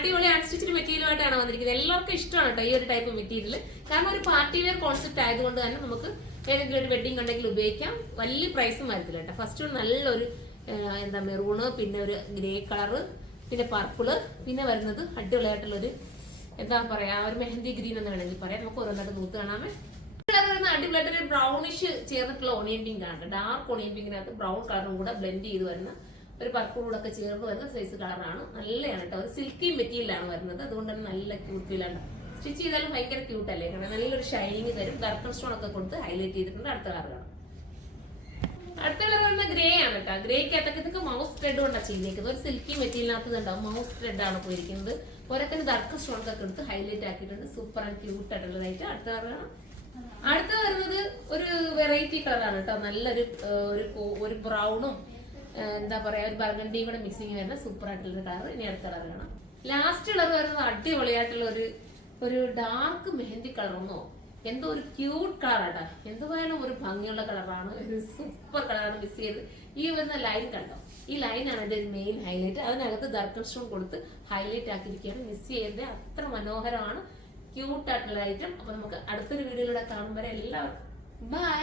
അടിപൊളി അൺസ്റ്റിച്ച്ഡ് മെറ്റീരിയലുമായിട്ടാണ് വന്നിരിക്കുന്നത്. എല്ലാവർക്കും ഇഷ്ടമാണ് കേട്ടോ ഈ ഒരു ടൈപ്പ് മെറ്റീരിയൽ. കാരണം ഒരു പാർട്ടി വെയർ കോൺസെപ്റ്റ് ആയതുകൊണ്ട് തന്നെ നമുക്ക് ഏതെങ്കിലും ഒരു വെഡിങ് ഉണ്ടെങ്കിൽ ഉപയോഗിക്കാം. വലിയ പ്രൈസും വരത്തില്ല കേട്ടോ. ഫസ്റ്റ് നല്ലൊരു എന്താ മെറൂണ്, പിന്നെ ഒരു ഗ്രേ കളറ്, പിന്നെ പർപ്പിള്, പിന്നെ വരുന്നത് അടിപൊളിയായിട്ടുള്ളൊരു എന്താ പറയാ ഒരു മെഹന്തി ഗ്രീൻ എന്ന് വേണമെങ്കിൽ പറയാം. നമുക്ക് ഓരോന്നായിട്ട് നൂത്ത് കാണാമേ. അടിപൊളിയായിട്ടൊരു ബ്രൗണിഷ് ചേർന്നിട്ടുള്ള ഓണിയൻ പിങ്ക് ആണ്. ഡാർക്ക് ഓണിയൻ പിങ്കിനകത്ത് ബ്രൗൺ കളറും കൂടെ ബ്ലെൻഡ് ചെയ്ത് വരുന്ന ഒരു പർപ്പിൾ കൂടെ ഒക്കെ ചേർന്ന് വരുന്ന സൈസ് കളറാണ്. നല്ലതാണ് കേട്ടോ. ഒരു സിൽക്കി മെറ്റീരിയലാണ് വരുന്നത്. അതുകൊണ്ട് തന്നെ നല്ല ക്യൂട്ട് ഫീലാണ്. സ്റ്റിച്ച് ചെയ്താലും ഭയങ്കര ക്യൂട്ട് അല്ലേ? കാരണം നല്ലൊരു ഷൈനിങ് തരും. ഡാർക്ക് സ്റ്റോൺ ഒക്കെ കൊടുത്ത് ഹൈലൈറ്റ് ചെയ്തിട്ടുണ്ട്. അടുത്ത കളറാണ്. അടുത്ത കളർ വരുന്ന ഗ്രേ ആണ് കേട്ടോ. ഗ്രേക്കകത്തൊക്കെ ഇതൊക്കെ മൗസ് ത്രെഡ് കൊണ്ടാണ് ചെയ്തേക്കുന്നത്. ഒരു സിൽക്കി മെറ്റീരിയലിനകത്ത് ഉണ്ടാവും മൗസ് ത്രെഡ് ആണ് പോയിരിക്കുന്നത്. ഓരോത്തിന് ഡാർക്ക് സ്റ്റോൺ ഒക്കെ എടുത്ത് ഹൈലൈറ്റ് ആക്കിയിട്ടുണ്ട്. സൂപ്പർ ആൻഡ് ക്യൂട്ട് ആയിട്ടുള്ളതായിട്ട്. അടുത്ത കളറാണ്. അടുത്ത വരുന്നത് ഒരു വെറൈറ്റി കളറാണ് കേട്ടോ. നല്ലൊരു ഒരു ബ്രൗണും എന്താ പറയാ ഒരു ബർഗണ്ടിയും കൂടെ മിക്സിങ് വരുന്ന സൂപ്പർ ആയിട്ടുള്ള കളർ. ഇനി അടുത്ത കളർ കാണാം. ലാസ്റ്റ് കളർ വരുന്നത് അടിപൊളിയായിട്ടുള്ള ഒരു ഡാർക്ക് മെഹന്തി കളറൊന്നോ എന്തോ ഒരു ക്യൂട്ട് കളറാട്ടാ. എന്തുവായാലും ഒരു ഭംഗിയുള്ള കളറാണ്. ഒരു സൂപ്പർ കളറാണ്. മിസ് ചെയ്ത് ഈ വരുന്ന ലൈൻ കണ്ടോ? ഈ ലൈനാണ് ഇതിന്റെ മെയിൻ ഹൈലൈറ്റ്. അതിനകത്ത് ഡാർക്ക് സ്റ്റോൺ കൊടുത്ത് ഹൈലൈറ്റ് ആക്കിയിരിക്കുകയാണ്. മിസ് ചെയ്യേണ്ടത് അത്ര മനോഹരമാണ്. ക്യൂട്ട് ആയിട്ടുള്ള ഐറ്റം. അപ്പൊ നമുക്ക് അടുത്തൊരു വീഡിയോയിലൂടെ കാണും വരെ എല്ലാവർക്കും ബൈ.